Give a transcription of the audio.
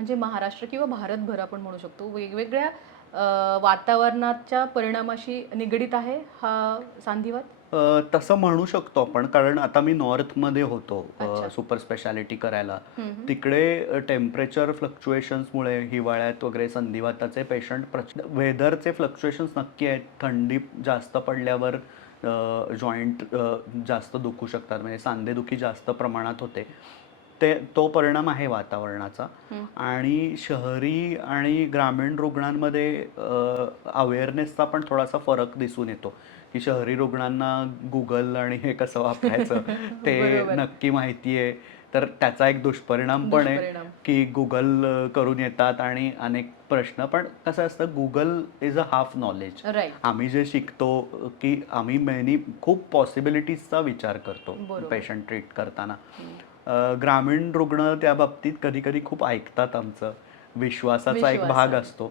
म्हणजे महाराष्ट्र किंवा भारतभर आपण म्हणू शकतो वेगवेगळ्या वातावरणाच्या परिणामाशी निगडीत आहे हा सांधिवात? तसं म्हणू शकतो आपण, कारण आता मी नॉर्थमध्ये होतो अच्छा. सुपर स्पेशालिटी करायला. हं, हं. तिकडे टेम्परेचर फ्लक्च्युएशन्समुळे हिवाळ्यात वगैरे संधिवाताचे पेशंट वेदरचे फ्लक्च्युएशन्स नक्की आहेत. थंडी जास्त पडल्यावर जॉईंट जास्त दुखू शकतात, म्हणजे सांधेदुखी जास्त प्रमाणात होते. तो परिणाम आहे वातावरणाचा. हं. आणि शहरी आणि ग्रामीण रुग्णांमध्ये अवेअरनेसचा पण थोडासा फरक दिसून येतो, की शहरी रुग्णांना Google आणि हे कसं वापरायचं ते बरोबर. नक्की माहिती आहे. तर त्याचा एक दुष्परिणाम पण आहे, दुष्परिणाम. की Google करून येतात आणि अनेक प्रश्न. पण कसं असतं, Google is a half knowledge. Right. आम्ही जे शिकतो, की आम्ही खूप पॉसिबिलिटीजचा विचार करतो बरोबर. पेशंट ट्रीट करताना. हं. ग्रामीण रुग्ण त्या बाबतीत कधी-कधी खूप ऐकतात आमचं. विश्वासाचा एक भाग विश्वासाने. असतो.